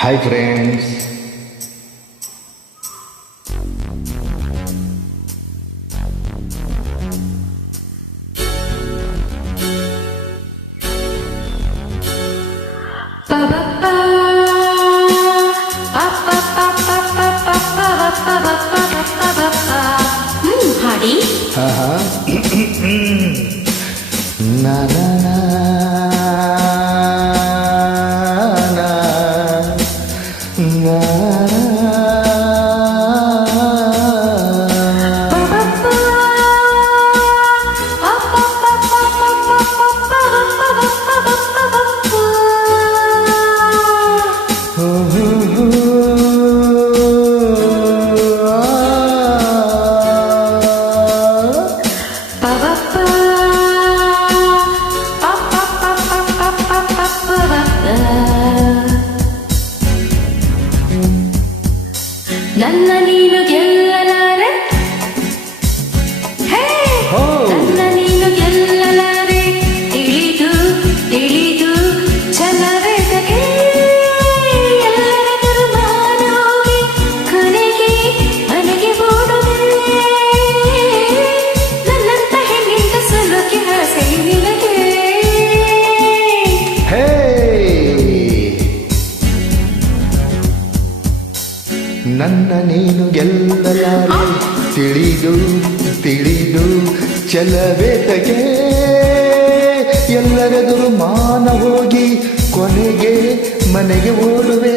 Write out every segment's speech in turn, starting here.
Hi friends, ಹಾಡಿ ನಾ ನಾ ನಾ ನಾ ನಾ ನನ್ನ ನೀನು ಗೆಲ್ಲಲಾರೆ, ಹೇ ನನ್ನ ನೀನು ಗೆಲ್ಲಲಾರೆ, ತಿಳಿದು ತಿಳಿದು ಛಲವೆದಗೆ ಎಲ್ಲರ ದುರ್ಮಾನ ಹೋಗಿ ಕೊನೆಗೆ ಮನೆಗೆ ಓಡುವೆ. ನನ್ನಂತ ಹೆಣ್ಣಿಂದ ಸಲುಕೆ ಆಸೆ ನಿನಗೆ. ನನ್ನ ನೀನು ಗೆಲ್ಲಲಾರೆ, ತಿಳಿದು ತಿಳಿದು ಛಲವೆದಗೆ ಎಲ್ಲರೆದುರು ಮಾನ ಹೋಗಿ ಕೊನೆಗೆ ಮನೆಗೆ ಓಡುವೆ.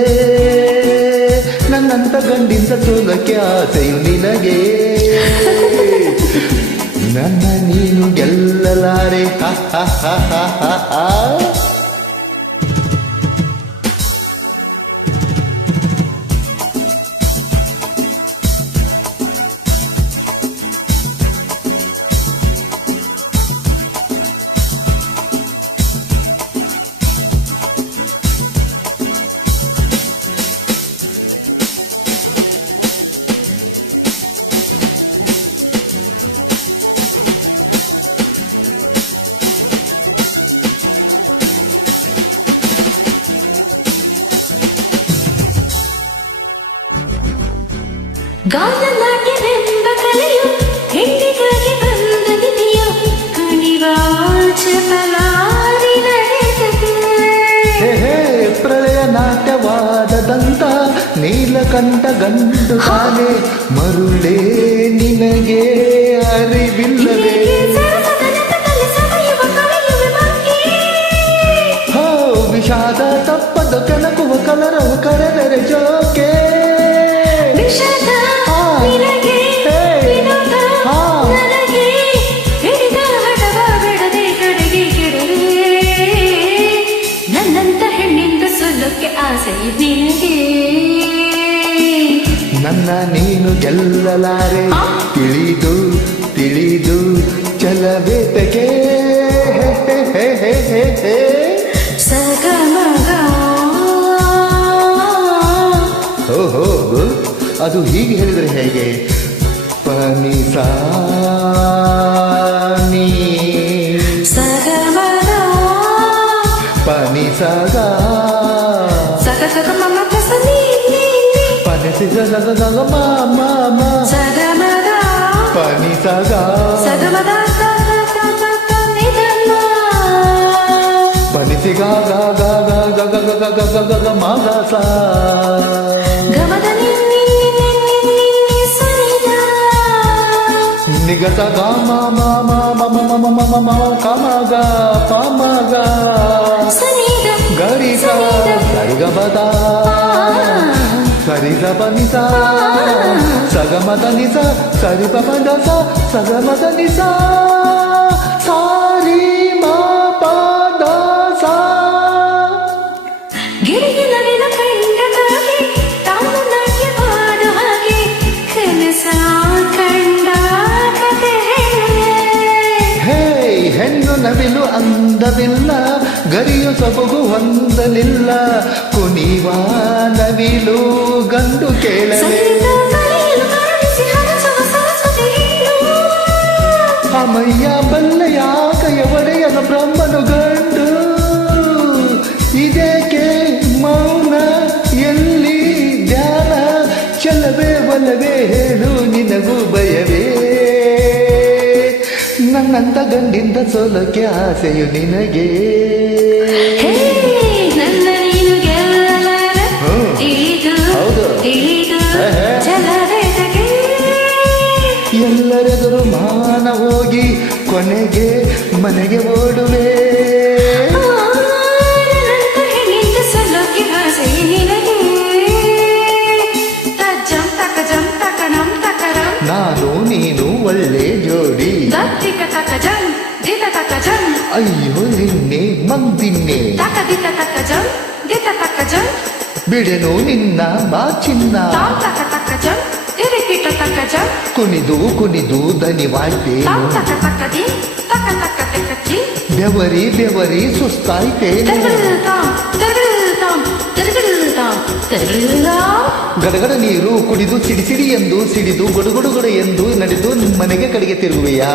ನನ್ನಂತ ಗಂಡಿಂದ ಸೋಲಕ್ಕೆ ಆಸೆಯು ನಿನಗೆ. ನನ್ನ ನೀನು ಗೆಲ್ಲಲಾರೆ, ಹ ಹ ಹ ಹ ಹ. ಗಾನನಾಟ್ಯವೆಂಬ ಕಲೆಯು ಹೆಣ್ಣಿಗಾಗಿ ಬಂದದಿದೆಯೋ, ಕುಣಿವಾಚ ಫಲಾರಿ ನಡೆದದೆ. ಪ್ರಳಯ ನಾಟ್ಯವಾದದಂತ ನೀಲಕಂಠ ಗಂಡು ತಾನೆ ಮರುಳೇ ನಿನಗೆ ಅರಿವಿಲ್ಲವೇ? ಹೋ ವಿಷಾದ ತಪ್ಪದ ಕೆಣಕುವ ಕಲರವು ಕರೆದರೆ ಜೋಕೆ. ನನ್ನಂತ ಹೆಣ್ಣಿಂದ ಸೊಲ್ಲಕ್ಕೆ ಆಸೆ ನಿನಗೆ. ನನ್ನ ನೀನು ಗೆಲ್ಲಲಾರೆ, ತಿಳಿದು ತಿಳಿದು ಛಲವೆದಗೆ ಸಗಮಗ. ಓಹೋ, ಅದು ಹೀಗೆ ಹೇಳಿದರೆ ಹೇಗೆ? ಪನಿಸಾ ನೀ ಸಗಮಗ ಪನಿಸಗ ಸಗ ಸಗ ಮಮ ಕಸ ನೀ ಪನಿಸಿ ಸಗ ಸಗ ಮಾಮ ಸಗಮಗ ಪನಿಸಗ ಸಗಮಗ ಪನಿಸಿ ಗ ಗ ಗ ಗ ಗ ಗ ಗ ಗ ಗ ಗ ಮ ಗ ಸ ಗಮದ ನಿಗಸ ಗ ಮ ಮ ಮ ಮ ಮ ಮ ಮ ಮ ಮ ಕ ಮ ಗ ಪ ಮ ಗ ಗರಿ ಗ ಗರಿ ಗ ಬದ ಸರಿ ಗ ಪ ನಿ ಸ ಸಗ ಮ ದ ನಿ ಸ ಸರಿ ಪ ಪ ದ ಸ ಸಗ ಮ ದ ನಿ ಸ ಸಾರಿ ಮ ಪ ದ ಸ. ಗಿರಿಗಿಲವಿನ ಕಂಡಗಾಗಿ ತಾನು ನಾಟ್ಯವಾದ ಹಾಗೆ ಕನಸ ಕಂಡ ಕತೆ. ಹೇ ಹೆಣ್ಣು ನವಿಲು ಅಂದವಿಲ್ಲ, ಗರಿಯು ಸೊಬಗು ಹೊಂದಲಿಲ್ಲ, ಕುಣಿವ ನವಿಲು ಗಂಡು ಕೇಳಲೇ. ಅಮಯ್ಯ ಬಲ್ಲೆಯ ಕೈಯ ಒಡೆಯನ ಬ್ರಹ್ಮನು ಗಂಡು, ಇದೇಕೆ ಮೌನ ಎಲ್ಲ ನನ್ನಂತ ಗಂಡಿಂದ ಸೋಲಕ್ಕೆ ಆಸೆಯು ನಿನಗೆ ಹೇ ನನ್ನ ನೀನು ಗೆಲ್ಲಲಾರೆ ತಿಳಿದು ಹೌದು. ತಿಳಿದು ಆಹಾ. ಜಲರೆದಗೆ ಎಲ್ಲರೆದುರು ಮಾನ ಹೋಗಿ ಕೊನೆಗೆ ಮನೆಗೆ ಓಡುವೆ ನನ್ನಂತ ಹೆಣ್ಣಿಂದ ಸೋಲಕ್ಕೆ ಆಸೆ ನಿನಗೆ ತಜ್ಜಂ ತಕಜಂ ತಕಣಂ ತಕರಂ ನಾನು ನೀನು ಒಳ್ಳೆ ಜೋಡಿ ದತ್ತಿಕ ತಕಜಂ ದಿತ ತಕಜಂ ಅಯ್ಯೋ ನಿನ್ನೆ ಮಂದಿನ್ನೆ ತಕದಿತ ತಕಜಂ ದಿತ ತಕಜಂ ಬಿಡೆನು ನಿನ್ನ ಬಾ ಚಿನ್ನ ತಾಂ ತಕ ತಕಜಂ ತಿರಿಕಿಟ ತಕಜಂ ಕುಣಿದು ಕುಣಿದು ದನಿವಾಯ್ತೇನು ತಾಂ ತಕ ತಕದಿ ತಕ ತಕ ತಕಚಿ ಬೆವರಿ ಬೆವರಿ ಸುಸ್ತಾಯ್ತೇನು ತಗಲ್ತಾಂ ತಗಲ್ತಾಂ ತಗಲ್ತಾಂ ತಗಲ್ತಾಂ ಗಡಗಡ ನೀರು ಕುಡಿದು ಸಿಡಿ ಸಿಡಿ ಎಂದು ಸಿಡಿದು ಗೊಡುಗೊಡುಗೊಡು ಎಂದು ನಡೆದು ಮನೆಗೆ ಕಡೆಗೆ ತಿರುಗುವೆಯಾ